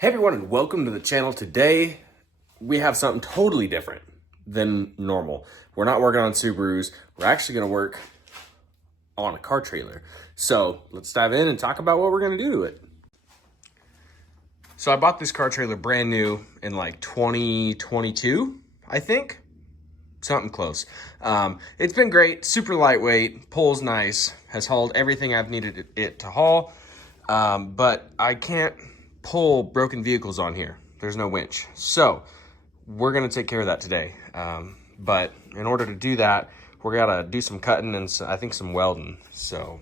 Hey everyone, and welcome to the channel. Today we have something totally different than normal. We're not working on Subarus. We're actually going to work on a car trailer. So let's dive in and talk about what we're going to do to it. So I bought this car trailer brand new in like 2022, I think. Something close. It's been great, super lightweight, pulls nice, has hauled everything I've needed it to haul. But I can't pull broken vehicles on here. There's no winch. So we're gonna take care of that today. But in order to do that, we're gonna do some cutting and I think some welding. So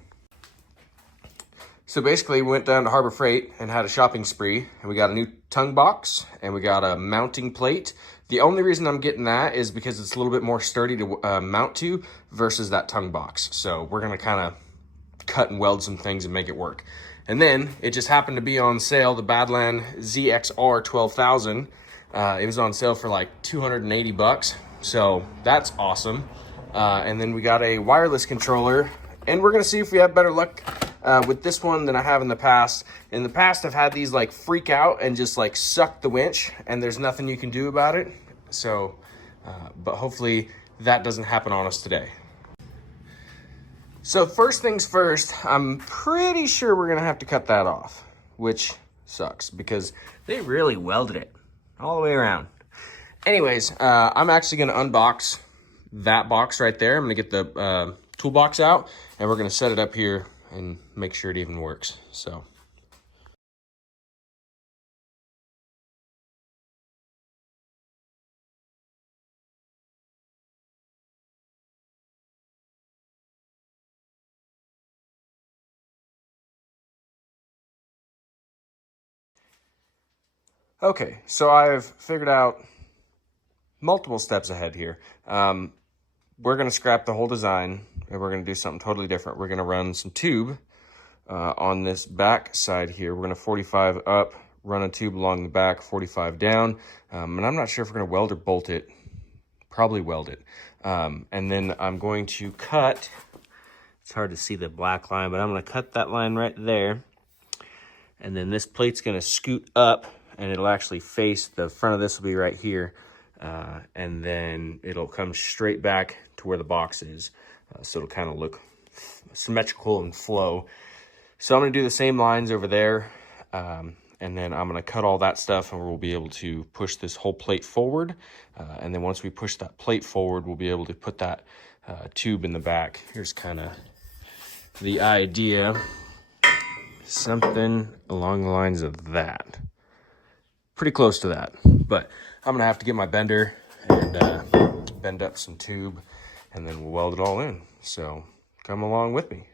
basically we went down to Harbor Freight and had a shopping spree, and we got a new tongue box and we got a mounting plate. The only reason I'm getting that is because it's a little bit more sturdy to mount to versus that tongue box. So we're gonna kind of cut and weld some things and make it work. And then it just happened to be on sale, the Badland ZXR 12,000. It was on sale for like 280 bucks. So that's awesome. And then we got a wireless controller, and we're gonna see if we have better luck with this one than I have in the past. In the past, I've had these like freak out and just like suck the winch, and there's nothing you can do about it. So, but hopefully that doesn't happen on us today. So first things first, I'm pretty sure we're gonna have to cut that off, which sucks because they really welded it all the way around. Anyways, I'm actually gonna unbox that box right there. I'm gonna get the toolbox out, and we're gonna set it up here and make sure it even works, so. Okay, so I've figured out multiple steps ahead here. We're gonna scrap the whole design and we're gonna do something totally different. We're gonna run some tube on this back side here. We're gonna 45 up, run a tube along the back, 45 down. And I'm not sure if we're gonna weld or bolt it. Probably weld it. And then I'm going to cut, it's hard to see the black line, but I'm gonna cut that line right there. And then this plate's gonna scoot up, and it'll actually face, the front of this will be right here. And then it'll come straight back to where the box is. So it'll kind of look symmetrical and flow. So I'm gonna do the same lines over there. And then I'm gonna cut all that stuff, and we'll be able to push this whole plate forward. And then once we push that plate forward, we'll be able to put that tube in the back. Here's kind of the idea. Something along the lines of that. Pretty close to that, but I'm gonna have to get my bender and bend up some tube, and then we'll weld it all in. So come along with me.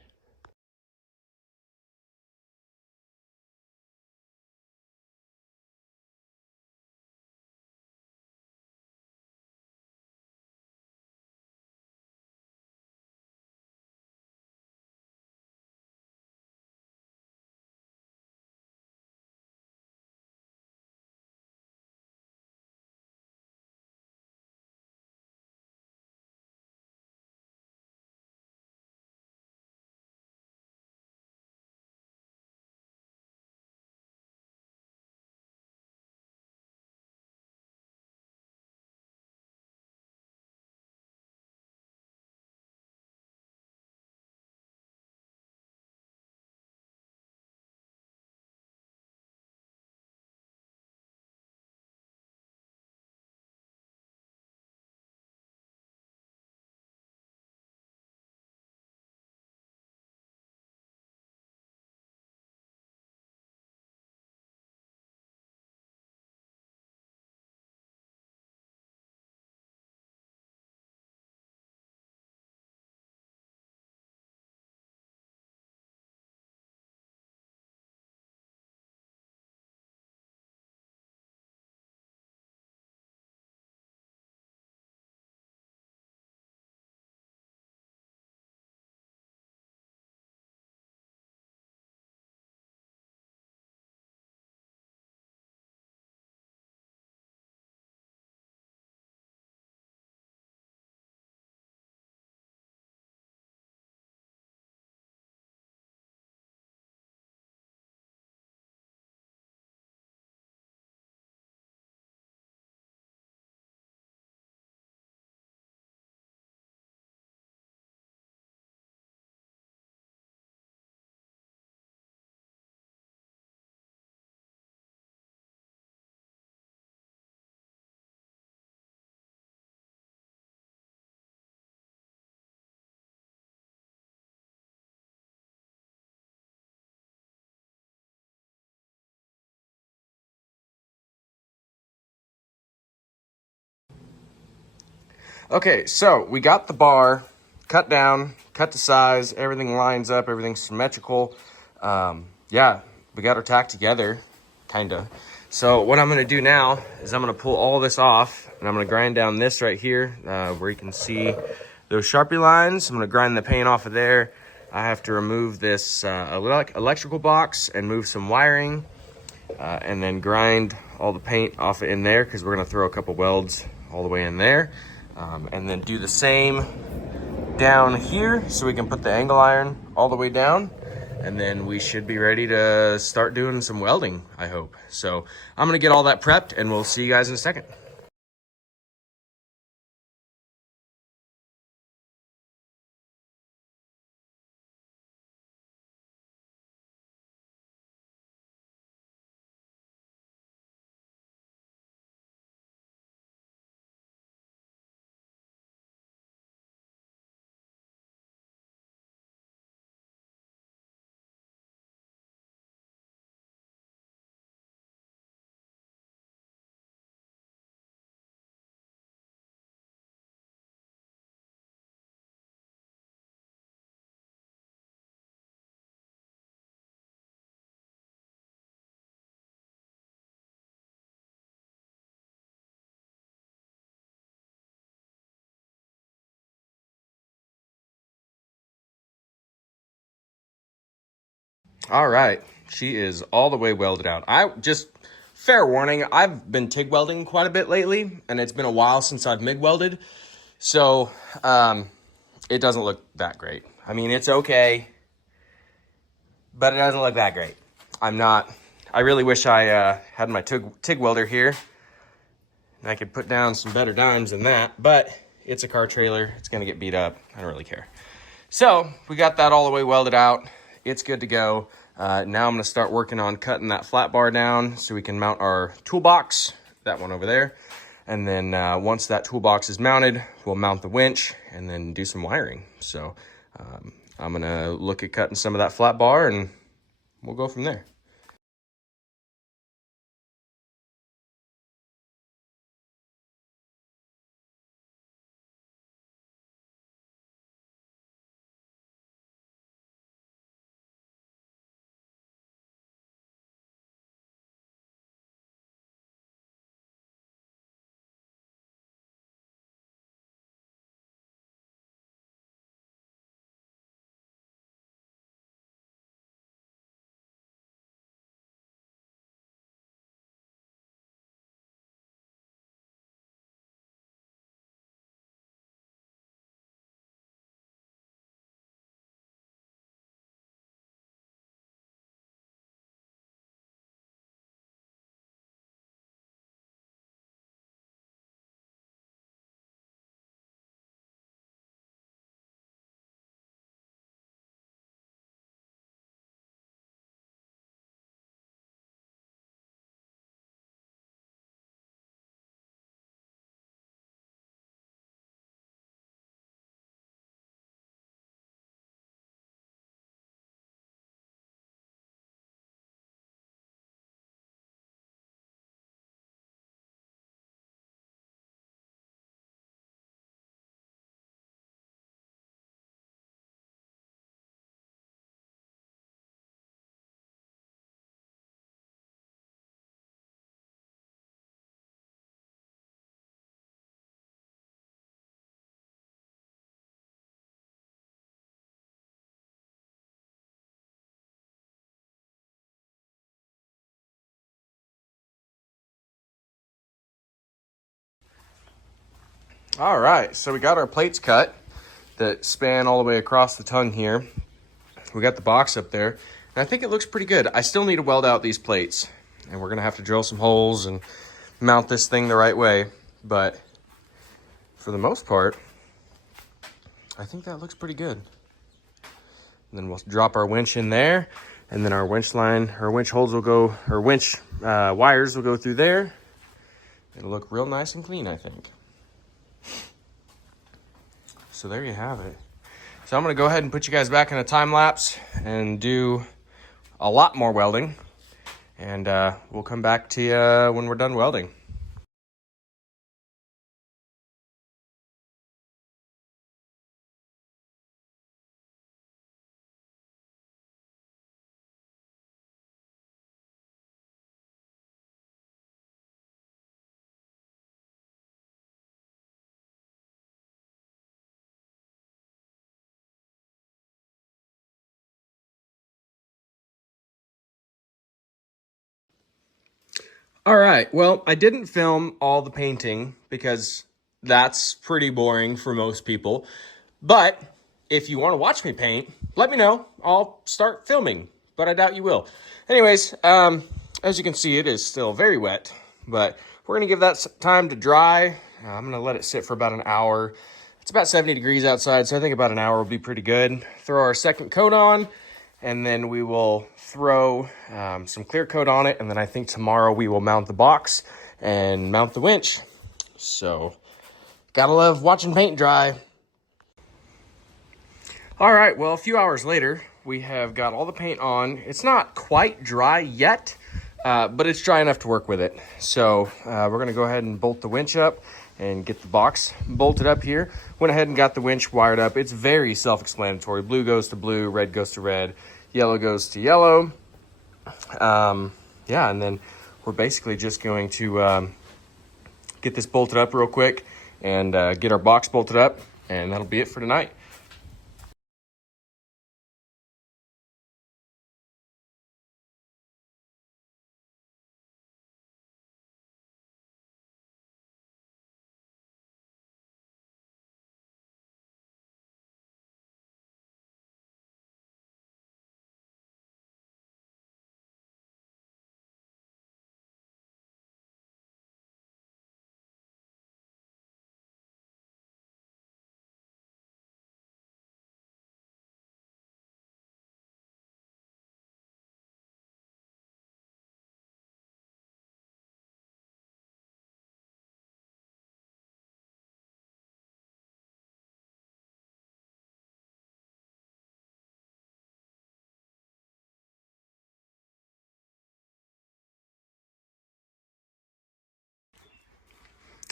Okay, so we got the bar cut down, cut to size, everything lines up, everything's symmetrical. Yeah, we got our tack together, kinda. So what I'm gonna do now is I'm gonna pull all this off and I'm gonna grind down this right here where you can see those Sharpie lines. I'm gonna grind the paint off of there. I have to remove this electrical box and move some wiring and then grind all the paint off in there because we're gonna throw a couple welds all the way in there. And then do the same down here so we can put the angle iron all the way down, and then we should be ready to start doing some welding, I hope. So I'm gonna get all that prepped and we'll see you guys in a second. All right, she is all the way welded out. Fair warning, I've been TIG welding quite a bit lately, and it's been a while since I've MIG welded, so it doesn't look that great. I mean, it's okay, but it doesn't look that great. I really wish I had my TIG welder here, and I could put down some better dimes than that, but it's a car trailer, it's gonna get beat up, I don't really care. So, we got that all the way welded out. It's good to go. Now I'm gonna start working on cutting that flat bar down so we can mount our toolbox, that one over there. And then once that toolbox is mounted, we'll mount the winch and then do some wiring. So I'm gonna look at cutting some of that flat bar and we'll go from there. All right, so we got our plates cut that span all the way across the tongue here. We got the box up there, and I think it looks pretty good. I still need to weld out these plates, and we're gonna have to drill some holes and mount this thing the right way, but for the most part, I think that looks pretty good. And then we'll drop our winch in there, and then our winch holes will go, or winch wires will go through there. It'll look real nice and clean, I think. So there you have it. So I'm gonna go ahead and put you guys back in a time lapse and do a lot more welding. And we'll come back to you when we're done welding. All right, well, I didn't film all the painting because that's pretty boring for most people. But if you want to watch me paint, let me know. I'll start filming, but I doubt you will. Anyways, as you can see, it is still very wet, but we're going to give that some time to dry. I'm going to let it sit for about an hour. It's about 70 degrees outside, so I think about an hour will be pretty good. Throw our second coat on, and then we will throw some clear coat on it, and then I think tomorrow we will mount the box and mount the winch. So, gotta love watching paint dry. All right, well, a few hours later, we have got all the paint on. It's not quite dry yet, but it's dry enough to work with it. So we're gonna go ahead and bolt the winch up and get the box bolted up here. Went ahead and got the winch wired up. It's very self-explanatory. Blue goes to blue, red goes to red, yellow goes to yellow. Yeah, and then we're basically just going to get this bolted up real quick and get our box bolted up, and that'll be it for tonight.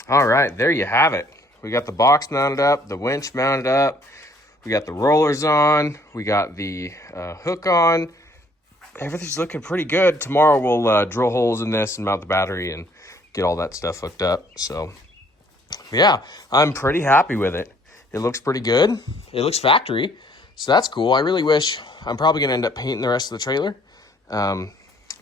All right, there you have it. We got the box mounted up, the winch mounted up, we got the rollers on, we got the hook on. Everything's looking pretty good. Tomorrow we'll drill holes in this and mount the battery and get all that stuff hooked up. So yeah, I'm pretty happy with it. It looks pretty good. It looks factory, so that's cool. I really wish, I'm probably gonna end up painting the rest of the trailer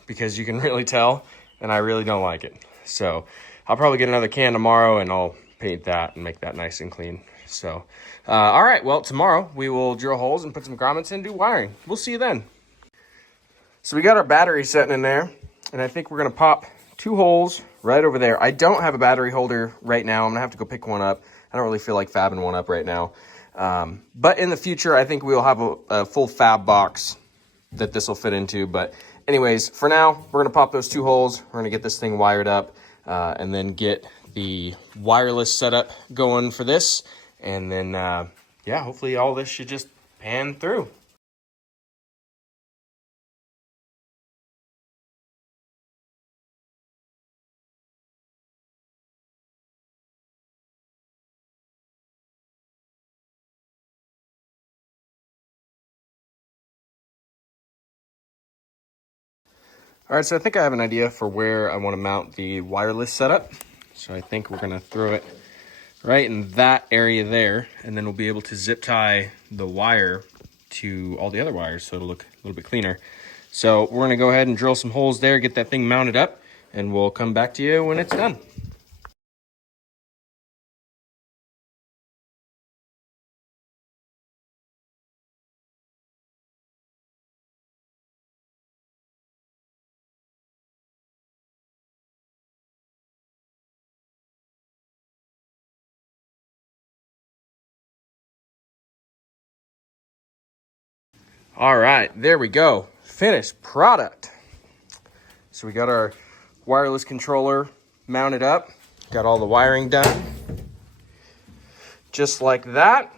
because you can really tell, and I really don't like it. So I'll probably get another can tomorrow and I'll paint that and make that nice and clean. So, all right, well, tomorrow we will drill holes and put some grommets in and do wiring. We'll see you then. So we got our battery setting in there, and I think we're gonna pop 2 holes right over there. I don't have a battery holder right now. I'm gonna have to go pick one up. I don't really feel like fabbing one up right now. But in the future, I think we'll have a full fab box that this will fit into. But anyways, for now, we're gonna pop those 2 holes. We're gonna get this thing wired up and then get the wireless setup going for this. And then, yeah, hopefully all this should just pan through. All right, so I think I have an idea for where I want to mount the wireless setup. So I think we're gonna throw it right in that area there, and then we'll be able to zip tie the wire to all the other wires, so it'll look a little bit cleaner. So we're gonna go ahead and drill some holes there, get that thing mounted up, and we'll come back to you when it's done. All right, there we go. Finished product. So we got our wireless controller mounted up, got all the wiring done. Just like that.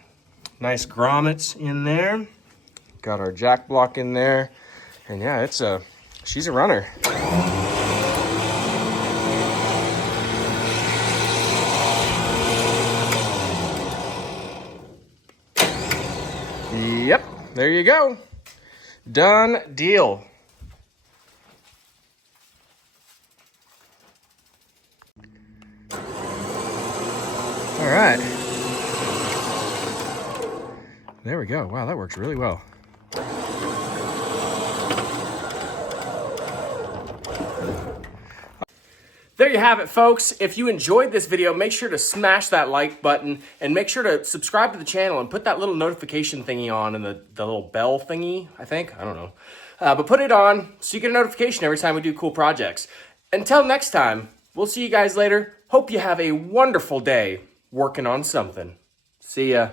Nice grommets in there. Got our jack block in there. And yeah, she's a runner. Yep, there you go. Done deal. All right. There we go. Wow, that works really well. there you have it, folks. If you enjoyed this video, make sure to smash that like button and make sure to subscribe to the channel and put that little notification thingy on and the little bell thingy, I think. I don't know. But put it on so you get a notification every time we do cool projects. Until next time, we'll see you guys later. Hope you have a wonderful day working on something. See ya.